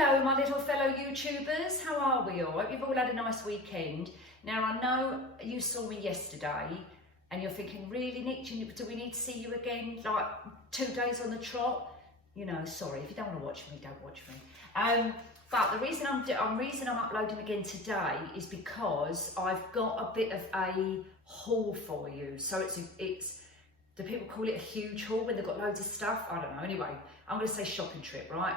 Hello my little fellow YouTubers, how are we all? Hope you've all had a nice weekend. Now I know you saw me yesterday and you're thinking, really Nick, do we need to see you again, like 2 days on the trot? You know, sorry, if you don't want to watch me, don't watch me. But the reason I'm uploading again today is because I've got a bit of a haul for you. So it's do people call it a huge haul when they've got loads of stuff? I don't know. Anyway, I'm going to say shopping trip, right?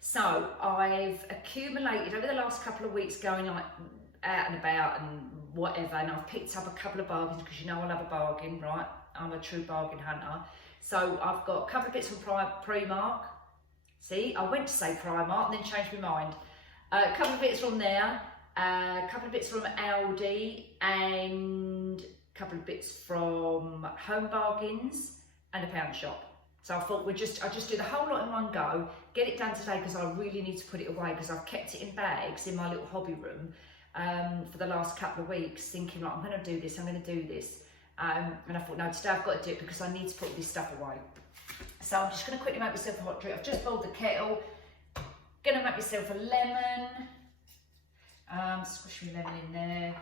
So I've accumulated over the last couple of weeks going like out and about and whatever, and I've picked up a couple of bargains because you know I love a bargain, right? I'm a true bargain hunter. So I've got a couple of bits from Primark. See, I went to say Primark and then changed my mind. A couple of bits from there, a couple of bits from Aldi, and a couple of bits from Home Bargains and a pound shop. So I thought I just do the whole lot in one go, get it done today because I really need to put it away because I've kept it in bags in my little hobby room for the last couple of weeks, thinking like I'm going to do this, I'm going to do this. And I thought, no, today I've got to do it because I need to put this stuff away. So I'm just going to quickly make myself a hot drink. I've just boiled the kettle. Going to make myself a lemon. Squish my lemon in there.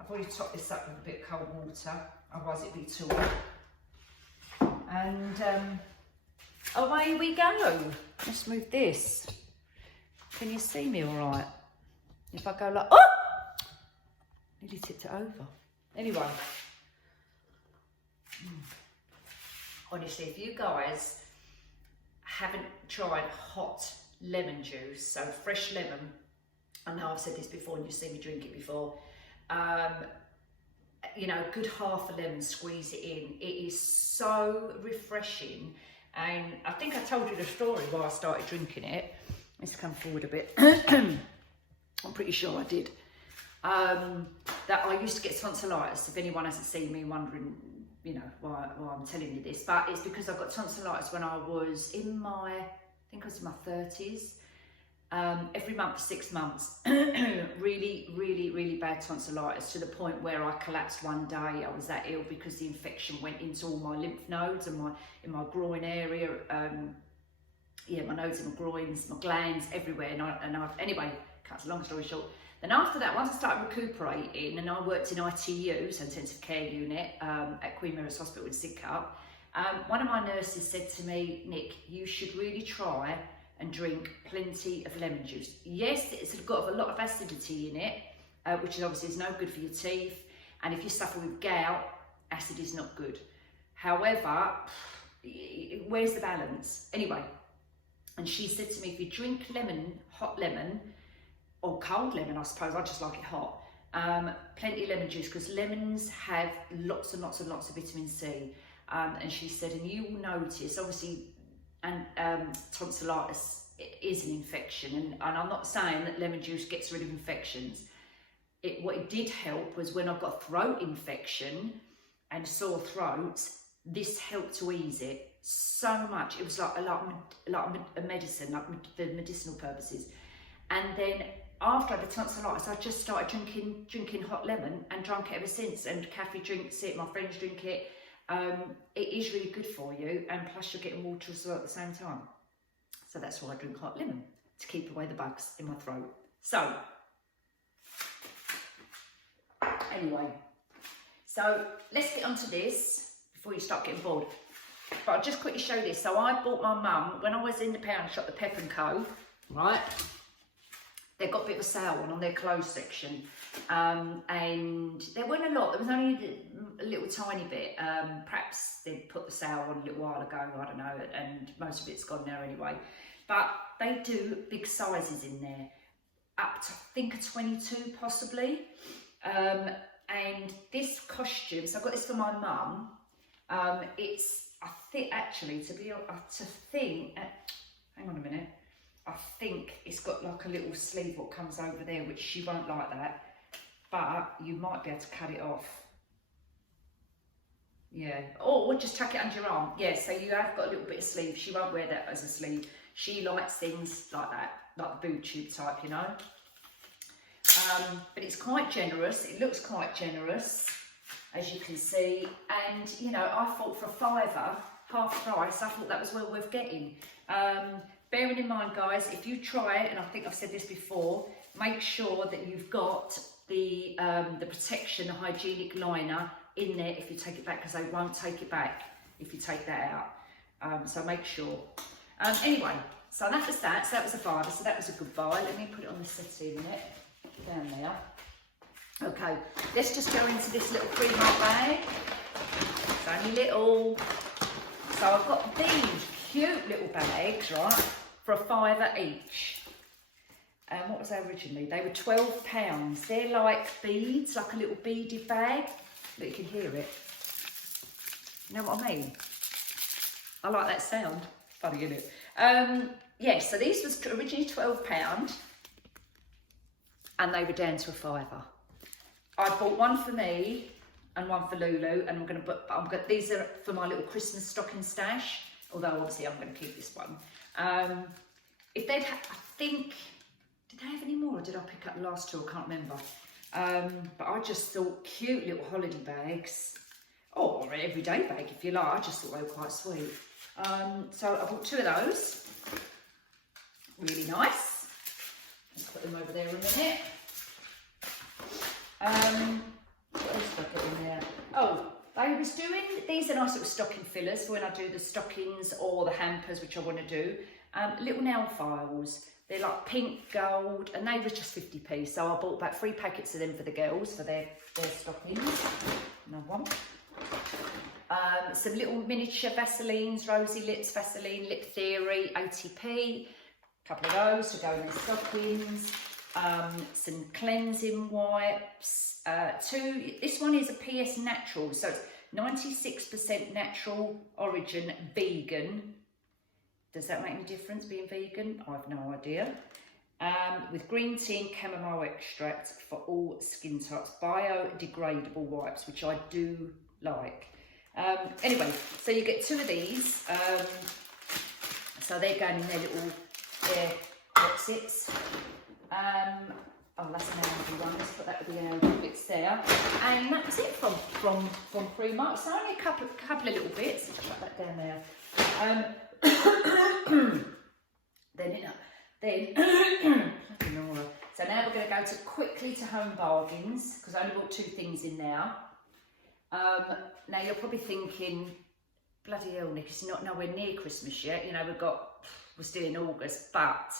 I've already topped this up with a bit of cold water, otherwise it'd be too hot. And away we go. Let's move this. Can you see me all right? If I go like, oh! Nearly tipped it over. Anyway. Honestly, if you guys haven't tried hot lemon juice, so fresh lemon, I know I've said this before and you've seen me drink it before, you know, a good half a lemon, squeeze it in. It is so refreshing. And I think I told you the story why I started drinking it. Let's come forward a bit. I'm pretty sure I did. That I used to get tonsillitis. If anyone hasn't seen me wondering, you know, why I'm telling you this, but it's because I got tonsillitis when I was in my, I think I was in my 30s. Every month for 6 months, really bad tonsillitis to the point where I collapsed one day. I was that ill because the infection went into all my lymph nodes and in my groin area. Yeah, my nodes and my groins, my glands everywhere. Anyway, cut a long story short. Then after that, once I started recuperating and I worked in ITU, so intensive care unit, at Queen Mary's Hospital in Sidcup, one of my nurses said to me, Nick, you should really try and drink plenty of lemon juice. Yes, it's got a lot of acidity in it, which is obviously is no good for your teeth. And if you suffer with gout, acid is not good. However, where's the balance? Anyway, and she said to me, if you drink lemon, hot lemon, or cold lemon, I suppose, I just like it hot, plenty of lemon juice, because lemons have lots and lots and lots of vitamin C. And she said, and you will notice, obviously, and tonsillitis is an infection, and I'm not saying that lemon juice gets rid of infections. What it did help was when I got throat infection and sore throats, this helped to ease it so much. It was like a medicine, like for medicinal purposes. And then after I had the tonsillitis, I just started drinking hot lemon and drank it ever since. And Kathy drinks it, my friends drink it. It is really good for you, and plus you're getting water as well at the same time. So that's why I drink hot lemon, to keep away the bugs in my throat. So, anyway, so let's get onto this before you start getting bored. But I'll just quickly show this. So I bought my mum, when I was in the pound shop, the Pep&Co, right? They got a bit of a sale on their clothes section, and there weren't a lot. There was only a little tiny bit. Perhaps they put the sale on a little while ago, I don't know, and most of it's gone now anyway. But they do big sizes in there, up to I think a 22 possibly. And this costume, so I got this for my mum. It's, I think actually, hang on a minute. I think it's got like a little sleeve what comes over there, which she won't like that, but you might be able to cut it off. Yeah, or just tuck it under your arm. Yeah, so you have got a little bit of sleeve. She won't wear that as a sleeve. She likes things like that, like the boob tube type, you know. But it's quite generous. It looks quite generous, as you can see. And, you know, I thought for a £5, half price, I thought that was well worth getting. bearing in mind, guys, if you try it, and I think I've said this before, make sure that you've got the protection, the hygienic liner in there if you take it back, because they won't take it back if you take that out. So make sure. Anyway, so that was that. So that was a fiver. So that was a good buy. Let me put it on the settee a minute. Down there. Okay, let's just go into this little Primark bag. It's only little. So I've got these cute little bags, right, for a fiver each. And what was they originally? They were £12. They're like beads, like a little beaded bag. Look, you can hear it. You know what I mean? I like that sound. Funny, isn't it? Yeah, so these was originally £12 and they were down to a fiver. I bought one for me and one for Lulu, and these are for my little Christmas stocking stash, although obviously I'm going to keep this one. If they'd I think, did they have any more, or did I pick up the last two? I can't remember. But I just thought cute little holiday bags, or an everyday bag if you like. I just thought they were quite sweet. So I bought two of those. Really nice. Let's put them over there in a minute. What else did I get in there? Oh, they was doing, these are nice little stocking fillers for when I do the stockings or the hampers, which I want to do. Little nail files. They're like pink, gold, and they were just 50p. So I bought about 3 packets of them for the girls for their stockings. Another one. Some little miniature Vaselines, Rosy Lips Vaseline, Lip Theory, 80p. A couple of those to go in the stockings. Some cleansing wipes. This one is a PS Natural, so it's 96% natural origin, vegan. Does that make any difference, being vegan? I have no idea. With green tea and chamomile extract for all skin types. Biodegradable wipes, which I do like. Anyway, so you get 2 of these. So they're going in their little boxes. Oh, that's an Aldi one. Let's put that with the Aldi bits there. And that was it from Primark. So only a couple of little bits. Just put that down there. So now we're going to go quickly to Home Bargains, because I only bought 2 things in there. Now you're probably thinking, bloody hell, Nick, it's not nowhere near Christmas yet. You know, we're still in August, but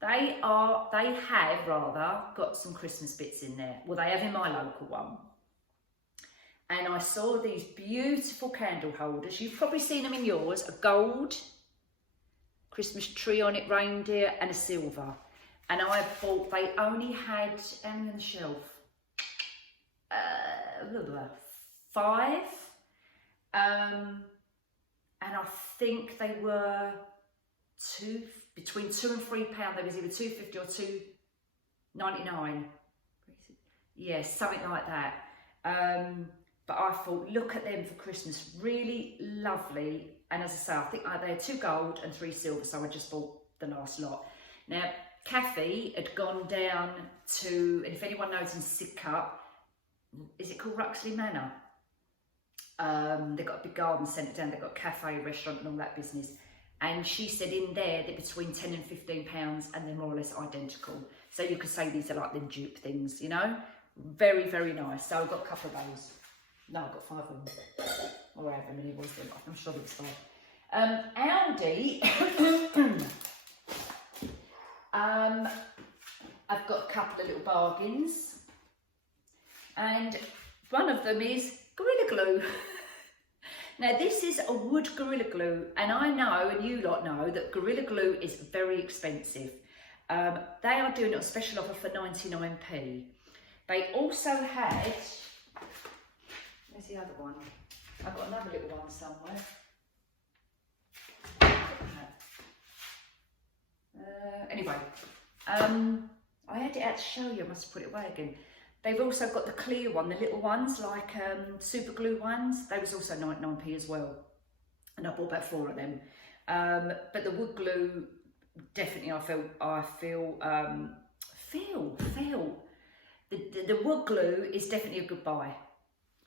they have got some Christmas bits in there. Well, they have in my local one. And I saw these beautiful candle holders. You've probably seen them in yours. A gold Christmas tree on it, reindeer, and a silver. And I thought they only had, how many on the shelf? 5. And I think they were between £2 and £3. They was either £2.50 or £2.99. Yes, something like that. But I thought, look at them for Christmas, really lovely. And as I say, I think they had 2 gold and 3 silver, so I just bought the last lot. Now, Kathy had gone down to, and if anyone knows in Sidcup, is it called Ruxley Manor? They've got a big garden centre down, they've got a cafe, restaurant and all that business. And she said in there, they're between £10 and £15 and they're more or less identical. So you could say these are like them dupe things, you know? Very, very nice. So I've got a couple of those. No, I've got 5 of them. Or however many was them. I'm sure it was 5. Aldi, I've got a couple of little bargains. And one of them is Gorilla Glue. Now this is a wood Gorilla Glue, and I know, and you lot know, that Gorilla Glue is very expensive. They are doing it on special offer for 99p. They also had, where's the other one? I've got another little one somewhere. Anyway, I had it out to show you, I must have put it away again. They've also got the clear one, the little ones, like super glue ones. They was also 99p as well. And I bought about 4 of them. But the wood glue, definitely I feel the wood glue is definitely a good buy.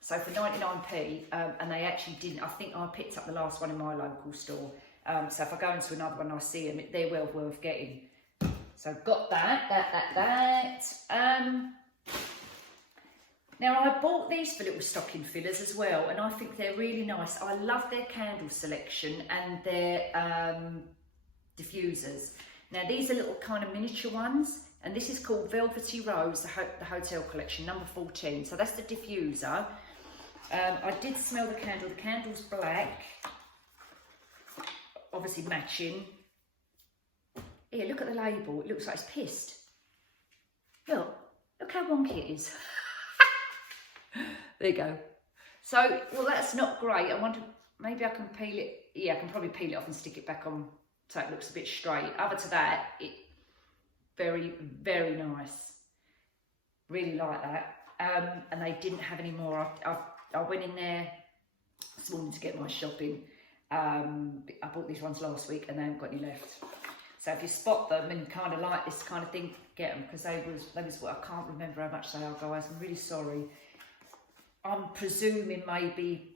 So for 99p, and they actually didn't, I think I picked up the last one in my local store, So if I go into another one, I see them, they're well worth getting. So I've got that. Now I bought these for little stocking fillers as well, and I think they're really nice. I love their candle selection and their diffusers. Now these are little kind of miniature ones, and this is called Velvety Rose, the Hotel Collection, number 14. So that's the diffuser. I did smell the candle. The candle's black, obviously matching. Here, look at the label. It looks like it's pissed. Look how wonky it is. There you go. So, well, that's not great. I wonder, maybe I can peel it. Yeah, I can probably peel it off and stick it back on so it looks a bit straight. Other to that, it very, very nice. Really like that. And they didn't have any more. I went in there this morning to get my shopping. I bought these ones last week and they haven't got any left. So if you spot them and kind of like this kind of thing, get them, because they was what I can't remember how much they are, guys. I'm really sorry. I'm presuming maybe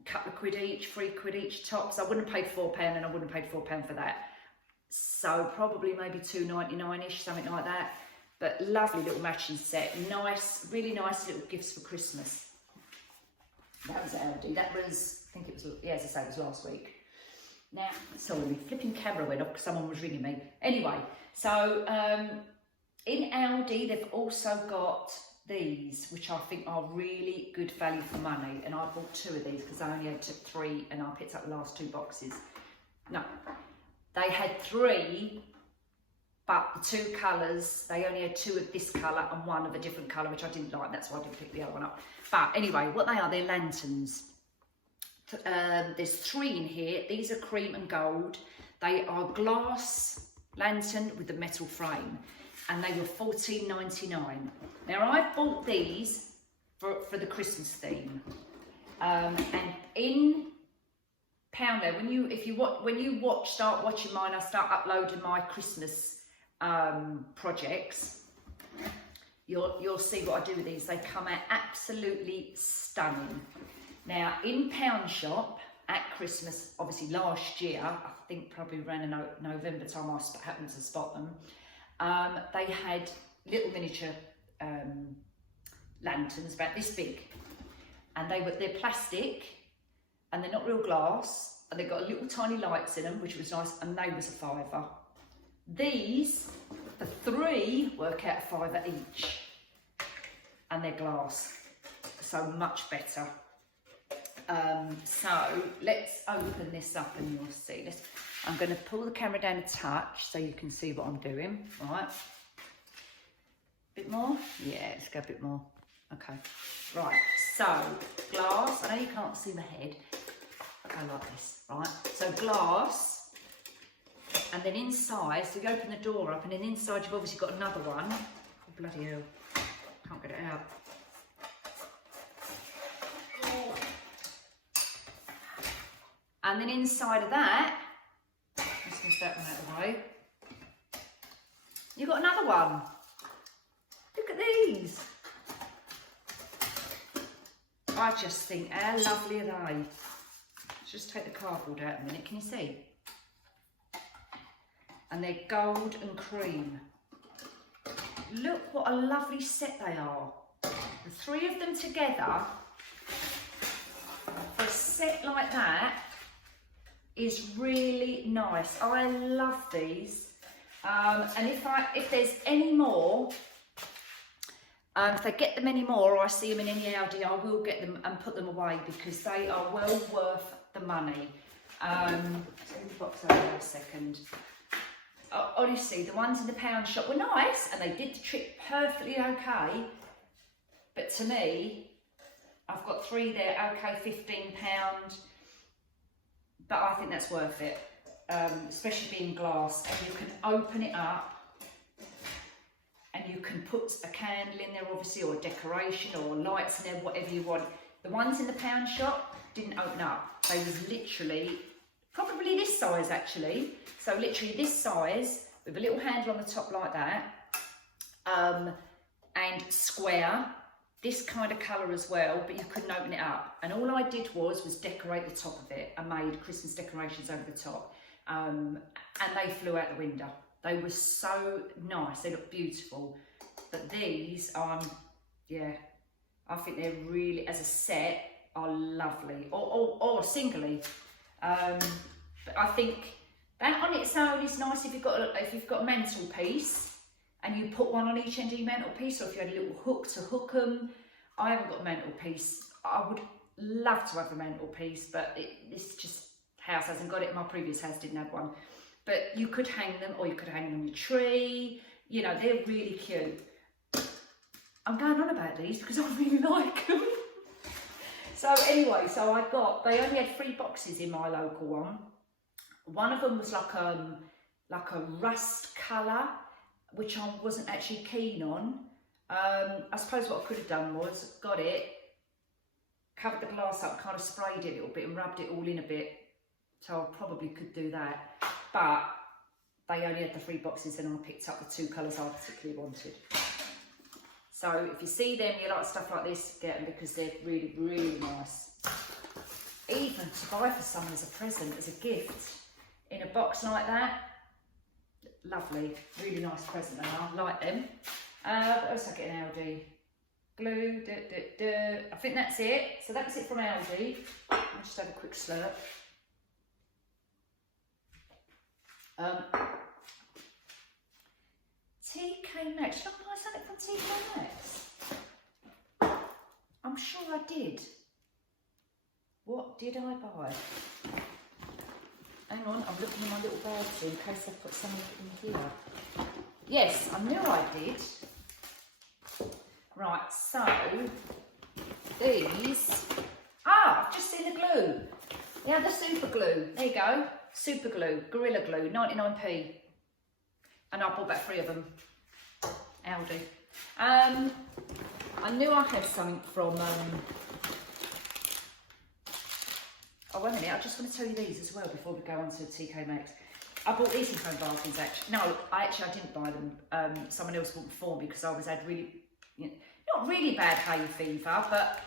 a couple of quid each, £3 each tops. I wouldn't have paid £4 and I wouldn't have paid £4 for that. So probably maybe £2.99ish, something like that. But lovely little matching set. Nice, really nice little gifts for Christmas. That was Aldi. That was, I think it was, yeah, as I say, it was last week. Now, sorry, my flipping camera went off because someone was ringing me. Anyway, so in Aldi, they've also got these, which I think are really good value for money. And I bought 2 of these because I only took 3 and I picked up the last 2 boxes. No, they had 3, but the 2 colours, they only had 2 of this colour and 1 of a different colour, which I didn't like. That's why I didn't pick the other one up. But anyway, what they are, they're lanterns. There's 3 in here. These are cream and gold. They are glass lantern with the metal frame, and they were $14.99. Now I bought these for the Christmas theme, and in Poundland, when you start watching mine, I start uploading my Christmas projects. You'll see what I do with these. They come out absolutely stunning. Now, in Pound Shop at Christmas, obviously last year, I think probably around November time I happened to spot them, they had little miniature lanterns about this big. And they're plastic, and they're not real glass, and they've got little tiny lights in them, which was nice, and they was a £5. These, the 3, work out a £5 each, and they're glass, so much better. So let's open this up and you'll see. I'm going to pull the camera down a touch so you can see what I'm doing. Right, bit more. Yeah, let's go a bit more. Okay, right. So glass. I know you can't see my head. I go like this. Right. So glass. And then inside, so you open the door up, and then inside you've obviously got another one. Oh, bloody hell. Can't get it out. Oh. And then inside of that, let's move that one out of the way. You've got another one. Look at these. I just think, how lovely are they? Let's just take the cardboard out a minute. Can you see? And they're gold and cream. Look what a lovely set they are. The 3 of them together for a set like that is really nice. I love these. And if there's any more, if they get them any more, or I see them in any Aldi, I will get them and put them away because they are well worth the money. Let's move the box over a second. Honestly, the ones in the Pound Shop were nice and they did the trick perfectly okay. But to me, I've got 3 there, okay, £15. But I think that's worth it, especially being glass. And you can open it up and you can put a candle in there, obviously, or a decoration or lights in there, whatever you want. The ones in the Pound Shop didn't open up. They was literally, probably this size actually. So literally this size with a little handle on the top like that, and square, this kind of colour as well, but you couldn't open it up. And all I did was decorate the top of it. I made Christmas decorations over the top, and they flew out the window. They were so nice, they look beautiful. But these, yeah, I think they're really, as a set, are lovely, or singly. But I think that on its own is nice if you've got a mantelpiece and you put one on each end of your mantelpiece, or if you had a little hook to hook them. I haven't got a mantelpiece. I would love to have a mantelpiece, but this just house hasn't got it. My previous house didn't have one. But you could hang them, or you could hang them on your tree. You know, they're really cute. I'm going on about these because I really like them. So anyway, they only had 3 boxes in my local one. One of them was like a rust colour, which I wasn't actually keen on. I suppose what I could have done was got it, covered the glass up, kind of sprayed it a little bit and rubbed it all in a bit. So I probably could do that. But they only had the 3 boxes, and I picked up the 2 colours I particularly wanted. So if you see them, you like stuff like this, get them, because they're really, really nice. Even to buy for someone as a present, as a gift, in a box like that, lovely, really nice present. And I like them. What else I get in Aldi? Glue, I think that's it. So that's it from Aldi. I'll just have a quick slurp. TK Maxx. Should I buy something from TK Maxx? I'm sure I did. What did I buy? Hang on, I'm looking in my little bag here in case I put something in here. Yes, I knew I did. Right, so these. I've just seen the glue. Yeah, the super glue. There you go. Super glue, Gorilla Glue, 99p. And I bought about 3 of them. Aldi. I knew I had something from. Oh, wait a minute, I just want to tell you these as well before we go on to TK Maxx. I bought these in Home Bargains actually. No, I didn't buy them. Someone else bought them for me because I had really, not really bad hay fever, but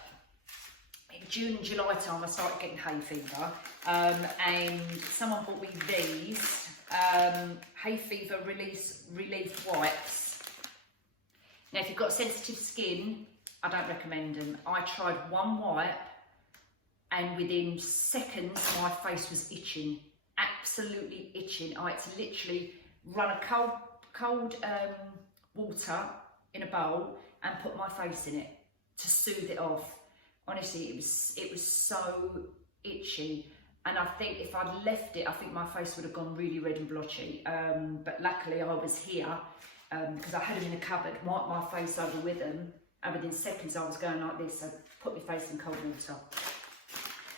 in June and July time I started getting hay fever. And someone bought me these hay fever relief wipes. Now, if you've got sensitive skin, I don't recommend them. I tried one wipe, and within seconds my face was itching, absolutely itching. I had to literally run a cold water in a bowl and put my face in it to soothe it off. Honestly, it was so itchy, and I think if I'd left it, I think my face would have gone really red and blotchy. But luckily I was here because I had them in a cupboard, wiped my face over with them, and within seconds I was going like this. I put my face in cold water.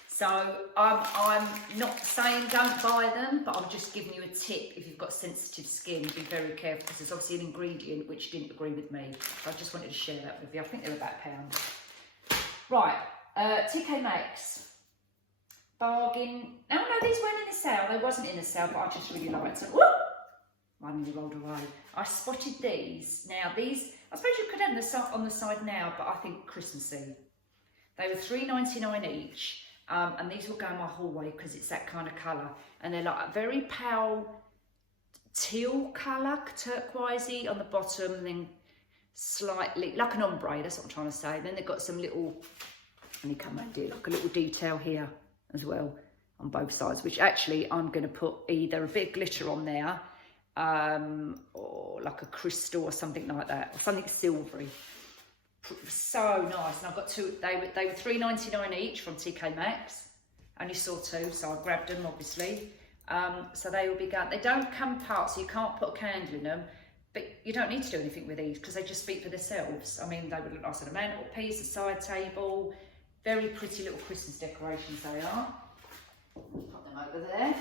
So I'm not saying don't buy them, but I'm just giving you a tip. If you've got sensitive skin, be very careful, because there's obviously an ingredient which didn't agree with me. So I just wanted to share that with you. I think they're about £1. Right, TK Maxx. Bargain. Oh no, these weren't in the sale. They wasn't in the sale, but I just really liked them. Whoop! I nearly rolled away. I spotted these. Now these, I suppose you could have them on the side now, but I think Christmassy. They were $3.99 each. And these will go in my hallway because it's that kind of colour. And they're like a very pale teal colour, turquoisey on the bottom, and then slightly, like an ombre, that's what I'm trying to say. Then they've got some little, let me come around here, like a little detail here as well on both sides, which actually I'm going to put either a bit of glitter on there, or like a crystal or something like that, or something silvery. So nice. And I've got 2. They were $3.99 each from TK Maxx. I only saw 2, so I grabbed them obviously. So they will be going. They don't come apart, so you can't put a candle in them. But you don't need to do anything with these because they just speak for themselves. I mean, they would look nice on a mantelpiece, a side table. Very pretty little Christmas decorations they are. Put them over there.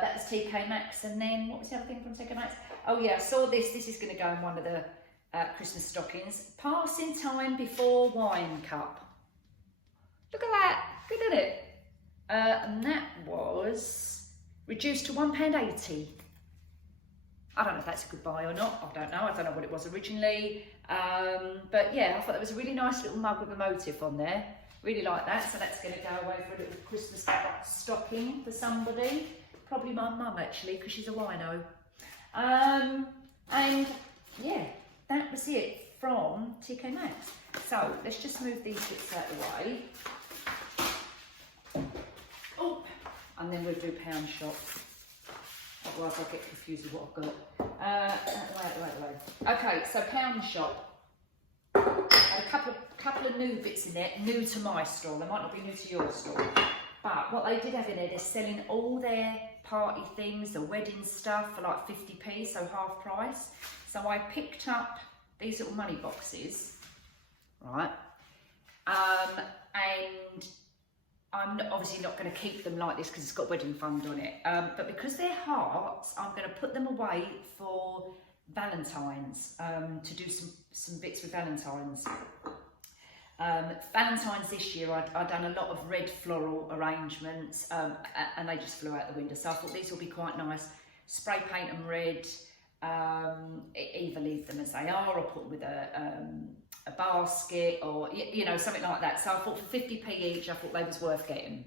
That was TK Maxx, and then what was the other thing from TK Maxx? Oh yeah, I saw this. This is going to go in one of the Christmas stockings. Passing time before wine cup. Look at that. Good, isn't it? And that was reduced to £1.80. I don't know if that's a good buy or not. I don't know. I don't know what it was originally. But yeah, I thought it was a really nice little mug with a motif on there. Really like that. So that's going to go away for a little Christmas stocking for somebody. Probably my mum actually, because she's a wino. And yeah, that was it from TK Maxx. So let's just move these bits out of the way. Oh, and then we'll do Pound Shop. Otherwise I'll get confused with what I've got. Out the way. Okay, so Pound Shop. A couple of new bits in there, new to my store. They might not be new to your store. But what they did have in there, they're selling all their party things, the wedding stuff for like 50p, so half price. So I picked up these little money boxes, right? And I'm obviously not going to keep them like this because it's got wedding fund on it. But because they're hearts, I'm going to put them away for Valentine's, to do some bits with Valentine's. Valentine's this year, I'd done a lot of red floral arrangements, and they just flew out the window. So I thought these will be quite nice. Spray paint them red, either leave them as they are or put them with a basket or, you know, something like that. So I thought for 50p each, I thought they was worth getting.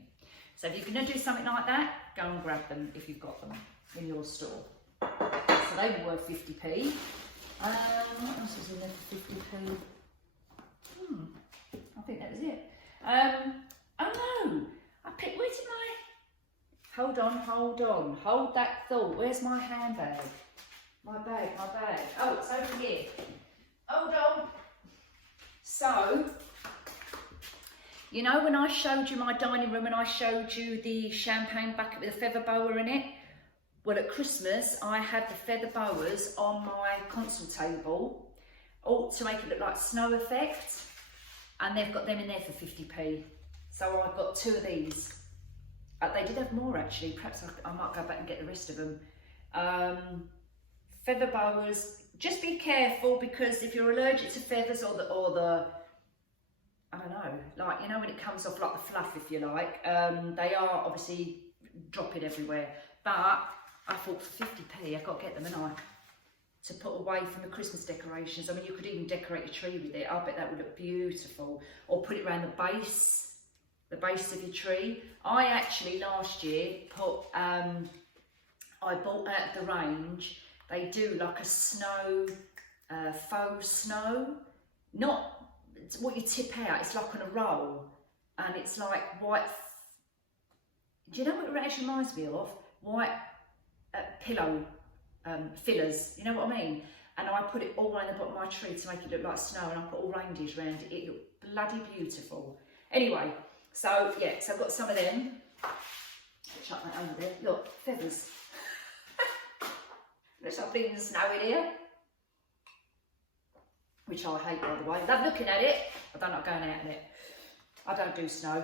So if you're going to do something like that, go and grab them if you've got them in your store. So they were worth 50p. What else was in there for 50p? I think that was it. Oh no, where did hold on, hold that thought. Where's my handbag? My bag. Oh, it's over here. Hold on. So, you know when I showed you my dining room and I showed you the champagne bucket with a feather boa in it? Well, at Christmas, I had the feather boas on my console table, all to make it look like snow effect. And they've got them in there for 50p. So I've got 2 of these. They did have more actually. Perhaps I might go back and get the rest of them. Feather boas. Just be careful because if you're allergic to feathers or the I don't know, like, you know, when it comes off like the fluff, if you like, they are obviously dropping everywhere. But I thought for 50p, I've got to get them, and to put away from the Christmas decorations. I mean, you could even decorate a tree with it. I bet that would look beautiful. Or put it around the base of your tree. I actually last year put, I bought out the range. They do like a snow, faux snow. Not what you tip out, it's like on a roll. And it's like white, do you know what it actually reminds me of? White pillow fillers, you know what I mean? And I put it all around the bottom of my tree to make it look like snow, and I put all reindeers around it. It looked bloody beautiful. Anyway, so yeah, so I've got some of them. Chuck that over there. Look, feathers. Looks like being snow in here, which I hate, by the way. Love looking at it. I don't like going out in it. I don't do snow.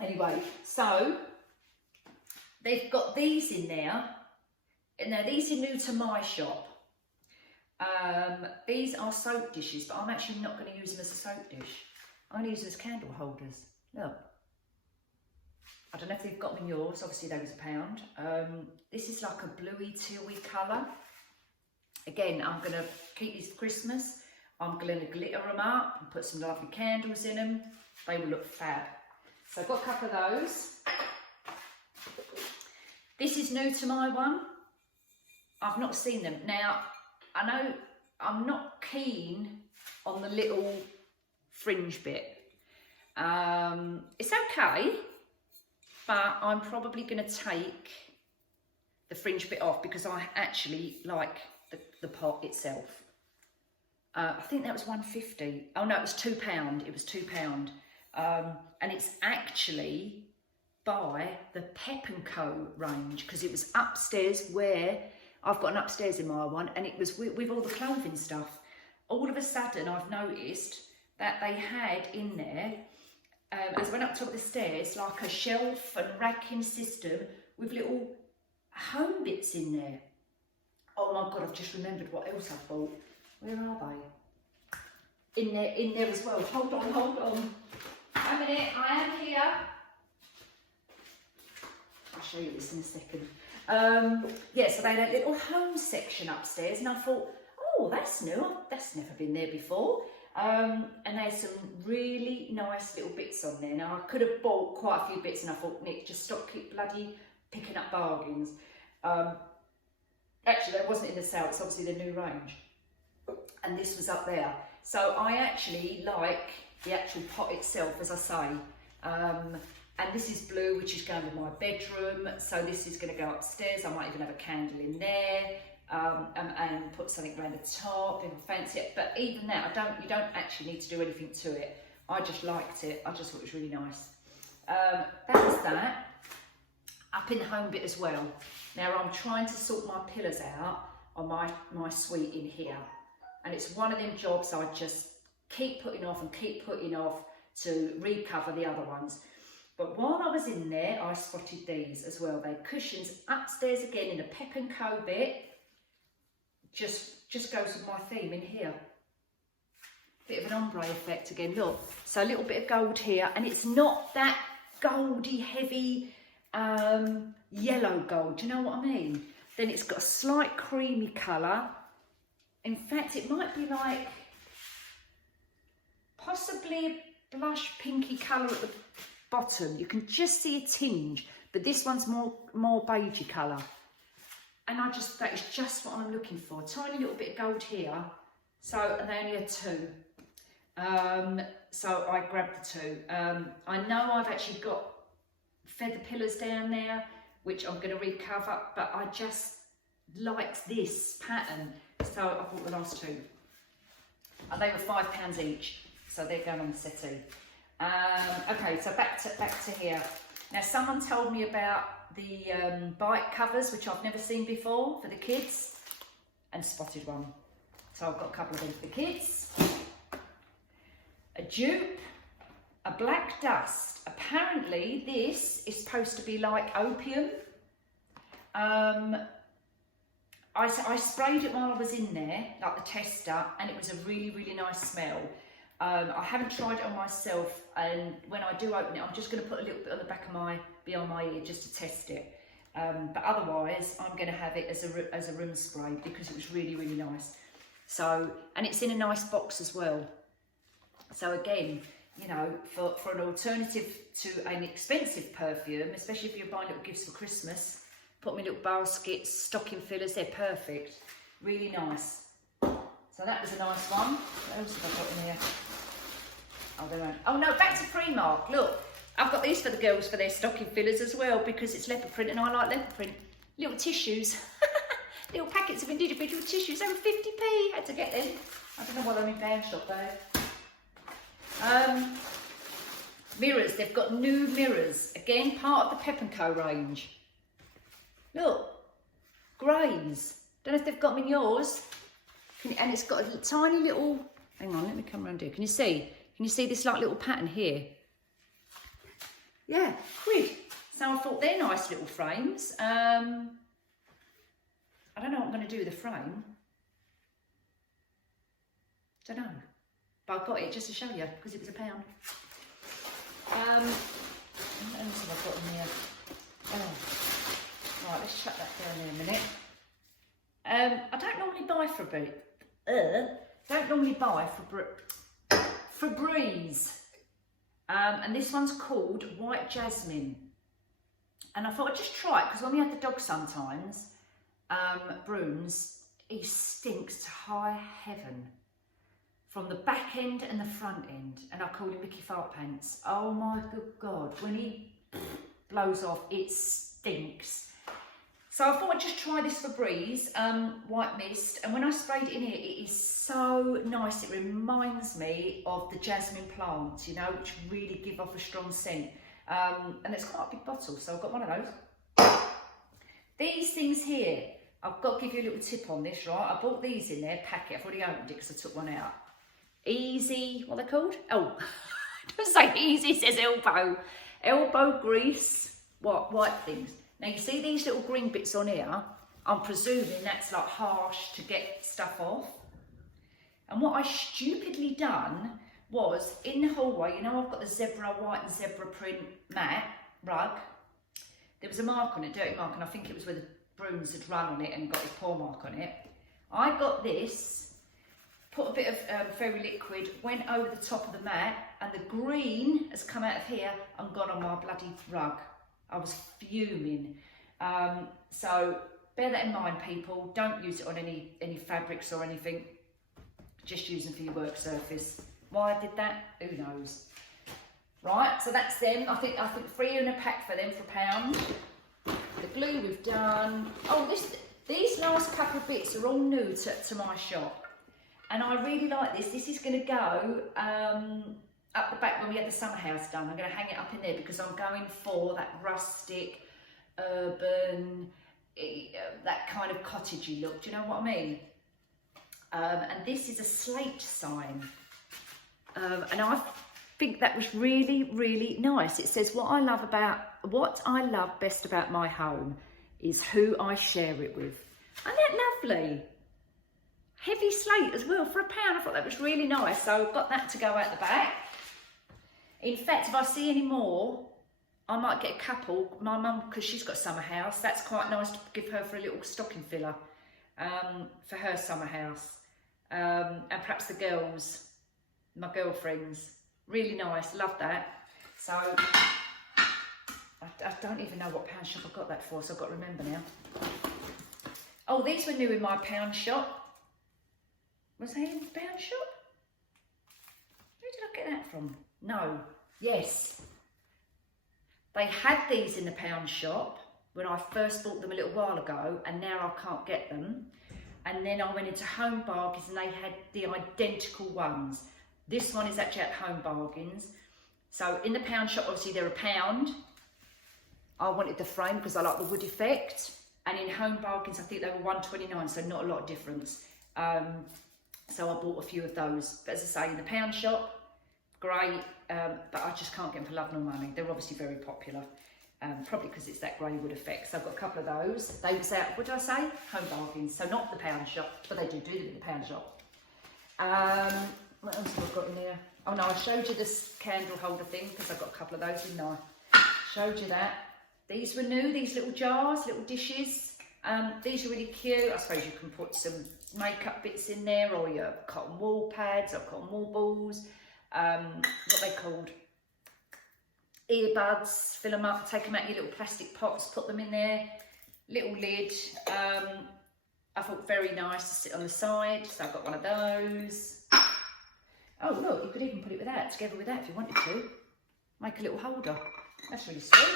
Anyway, so they've got these in there. Now, these are new to my shop. These are soap dishes, but I'm actually not going to use them as a soap dish. I'm going to use them as candle holders. Look. I don't know if they've got them in yours. Obviously, they was £1. This is like a bluey, tealy colour. Again, I'm going to keep these for Christmas. I'm going to glitter them up and put some lovely candles in them. They will look fab. So I've got a couple of those. This is new to my one. I've not seen them. Now, I know I'm not keen on the little fringe bit. It's okay, but I'm probably going to take the fringe bit off because I actually like the pot itself. I think that was £1.50. Oh no, it was £2. It was £2. And it's actually by the Pep&Co range, because it was upstairs where I've got an upstairs in my one, and it was with all the clothing stuff. All of a sudden, I've noticed that they had in there, as I went up top of the stairs, like a shelf and racking system with little home bits in there. Oh my God, I've just remembered what else I bought. Where are they? In there as well. Hold on. A minute, I am here. I'll show you this in a second. Yeah, so they had a little home section upstairs, and I thought, oh, that's new, that's never been there before. And there's some really nice little bits on there. Now, I could have bought quite a few bits, and I thought, Nick, just stop bloody picking up bargains. Actually, that wasn't in the sale, it's obviously the new range. And this was up there. So I actually like the actual pot itself, as I say. And this is blue, which is going to my bedroom. So this is going to go upstairs. I might even have a candle in there, and put something around the top if I fancy it. But even that, you don't actually need to do anything to it. I just liked it. I just thought it was really nice. That was that. Up in the home bit as well. Now I'm trying to sort my pillars out on my suite in here. And it's one of them jobs I just keep putting off and keep putting off to recover the other ones. But while I was in there, I spotted these as well. They're cushions upstairs again in the pep&co bit. Just goes with my theme in here. Bit of an ombre effect again, look. So a little bit of gold here, and it's not that goldy, heavy, yellow gold, do you know what I mean? Then it's got a slight creamy colour. In fact, it might be like possibly a blush pinky colour at the bottom. You can just see a tinge, but this one's more beigey colour. And that is just what I'm looking for. Tiny little bit of gold here. So, and they only had two. So I grabbed the two. I know I've actually got feather pillars down there, which I'm going to recover, but I just liked this pattern, so I bought the last two. And they were £5 each, so they're going on the settee. Okay, so back to here. Now, someone told me about the bike covers, which I've never seen before for the kids, and spotted one. So I've got a couple of them for the kids. A dupe, a black dust. Apparently this is supposed to be like opium. I sprayed it while I was in there, like the tester, and it was a really, really nice smell. I haven't tried it on myself, and when I do open it, I'm just going to put a little bit on the back of behind my ear just to test it. But otherwise, I'm going to have it as a room spray because it was really, really nice. So, and it's in a nice box as well. So again, you know, for an alternative to an expensive perfume, especially if you're buying little gifts for Christmas, put me little baskets, stocking fillers, they're perfect. Really nice. So that was a nice one. What else have I got in here? Oh, they won't. Oh no, back to Primark. Look, I've got these for the girls for their stocking fillers as well because it's leopard print and I like leopard print. Little tissues. Little packets of individual tissues. They were 50p. Had to get them. I don't know why they're in pound shop though. Mirrors, they've got new mirrors. Again, part of the pep&co range. Look, greys. Don't know if they've got them in yours. And it's got a tiny little, hang on, let me come around here. Can you see? Can you see this like little pattern here? Yeah, quid. So I thought they're nice little frames. I don't know what I'm going to do with the frame. Don't know. But I got it just to show you because it was £1. What else have I got in here? Oh. Right, let's shut that down in a minute. I don't normally buy Febreze. And this one's called White Jasmine. And I thought I'd just try it because when we have the dog sometimes, Bruns, he stinks to high heaven. From the back end and the front end, and I call him Mickey Fart Pants. Oh my good God, when he blows off, it stinks. So I thought I'd just try this Febreze White Mist, and when I sprayed it in here, it is so nice. It reminds me of the jasmine plants, you know, which really give off a strong scent. And it's quite a big bottle, so I've got one of those. These things here, I've got to give you a little tip on this, right? I bought these in their packet. I've already opened it because I took one out. Easy, what are they called? Oh, it doesn't say easy, it says elbow. Elbow grease, white things. Now you see these little green bits on here? I'm presuming that's like harsh to get stuff off. And what I stupidly done was, in the hallway, you know I've got the zebra white and zebra print mat rug. there was a mark on it, dirty mark, and I think it was where the brooms had run on it and got his paw mark on it. I got this, put a bit of fairy liquid, went over the top of the mat, and the green has come out of here and gone on my bloody rug. I was fuming. So bear that in mind, people. Don't use it on any fabrics or anything. Just use them for your work surface. Why I did that, who knows? Right, so that's them. I think 3 in a pack for them for £1. The glue we've done. Oh, these last couple of bits are all new to my shop, and I really like this. This is going to go up the back when we had the summer house done. I'm going to hang it up in there because I'm going for that rustic, urban, that kind of cottagey look. Do you know what I mean? And this is a slate sign, and I think that was really, really nice. It says, what I love best about my home is who I share it with. Isn't that lovely? Heavy slate as well for £1. I thought that was really nice. So I've got that to go out the back. In fact, if I see any more, I might get a couple. My mum, because she's got a summer house, that's quite nice to give her for a little stocking filler for her summer house. And perhaps the girls, my girlfriends. Really nice, love that. So I don't even know what pound shop I got that for, so I've got to remember now. Oh, these were new in my pound shop. Was they in the pound shop? Where did I get that from? No, yes. They had these in the pound shop when I first bought them a little while ago, and now I can't get them. And then I went into Home Bargains and they had the identical ones. This one is actually at Home Bargains. So in the pound shop, obviously they're £1. I wanted the frame because I like the wood effect. And in Home Bargains, I think they were £1.29, so not a lot of difference. So I bought a few of those. But as I say, in the pound shop, great, but I just can't get them for love nor money. They're obviously very popular, probably because it's that grey wood effect. So I've got a couple of those. They was out, what did I say? Home Bargains, so not the pound shop, but they do them in the pound shop. What else have I got in there? Oh no, I showed you this candle holder thing because I've got a couple of those, didn't I? Showed you that. These were new, these little jars, little dishes. These are really cute. I suppose you can put some makeup bits in there, or your cotton wool pads or cotton wool balls. What are they called? Earbuds, fill them up, take them out of your little plastic pots, put them in there. Little lid. I thought very nice to sit on the side, so I've got one of those. Oh look, you could even put it with that, together with that if you wanted to. Make a little holder. That's really sweet.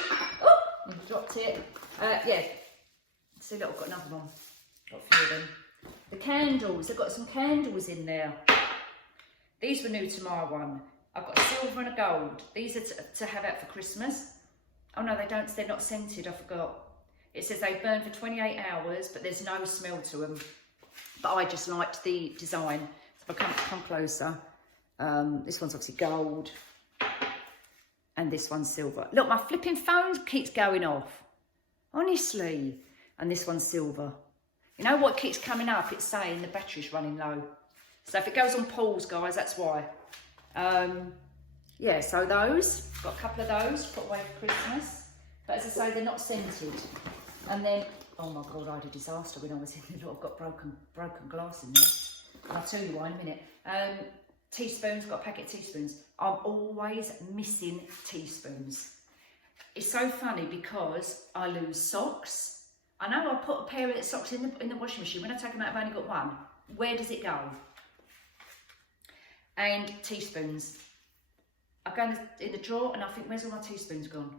Oh, I dropped it. Yeah. See, look, I've got another one. Got a few of them. The candles, I've got some candles in there. These were new to my one. I've got a silver and a gold. These are to have out for Christmas. Oh no, they're not scented, I forgot. It says they burn for 28 hours, but there's no smell to them. But I just liked the design. So if I come closer, this one's obviously gold. And this one's silver. Look, my flipping phone keeps going off. Honestly. And this one's silver. You know what keeps coming up? It's saying the battery's running low. So if it goes on pause, guys, that's why. Yeah, so those. Got a couple of those put away for Christmas. But as I say, they're not scented. And then, oh my God, I had a disaster when I was in the lot. I've got broken glass in there. I'll tell you why in a minute. Teaspoons, got a packet of teaspoons. I'm always missing teaspoons. It's so funny because I lose socks. I know I put a pair of socks in the washing machine. When I take them out, I've only got one. Where does it go? And teaspoons. I go in the drawer and I think, where's all my teaspoons gone?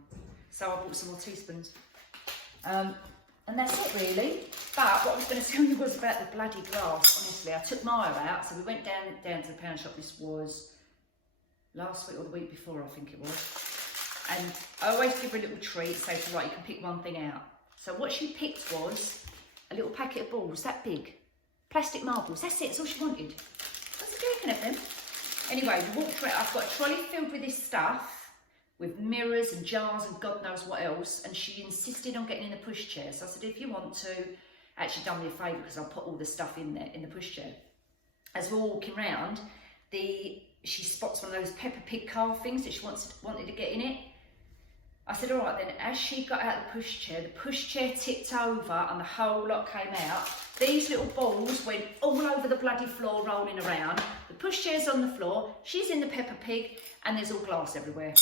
So I bought some more teaspoons. And that's it really. But what I was going to tell you was about the bloody glass, honestly. I took Maya out, so we went down to the pound shop. This was last week or the week before, I think it was. And I always give her a little treat, say to her, right, you can pick one thing out. So what she picked was a little packet of balls, that big. Plastic marbles, that's it, that's all she wanted. I was joking at them. Anyway, we walked around, I've got a trolley filled with this stuff, with mirrors and jars and God knows what else, and she insisted on getting in the pushchair. So I said, if you want to, actually done me a favour because I'll put all the stuff in there, in the pushchair. As we're walking around, she spots one of those pep&co things that she wanted to get in it. I said, all right then, as she got out of the pushchair tipped over and the whole lot came out. These little balls went all over the bloody floor rolling around. The pushchair's on the floor, she's in the Peppa Pig, and there's all glass everywhere.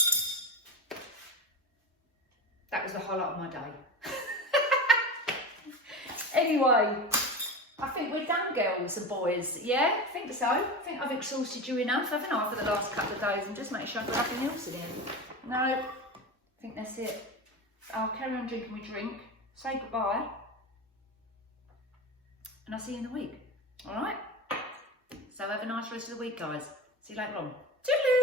That was the highlight of my day. Anyway, I think we're done, girls and boys. Yeah, I think so. I think I've exhausted you enough, haven't I, for the last couple of days? I'm just making sure I've got nothing else in here. No, I think that's it. I'll carry on drinking my drink, say goodbye, and I'll see you in the week. All right? So have a nice rest of the week, guys. See you later on. Toodaloo!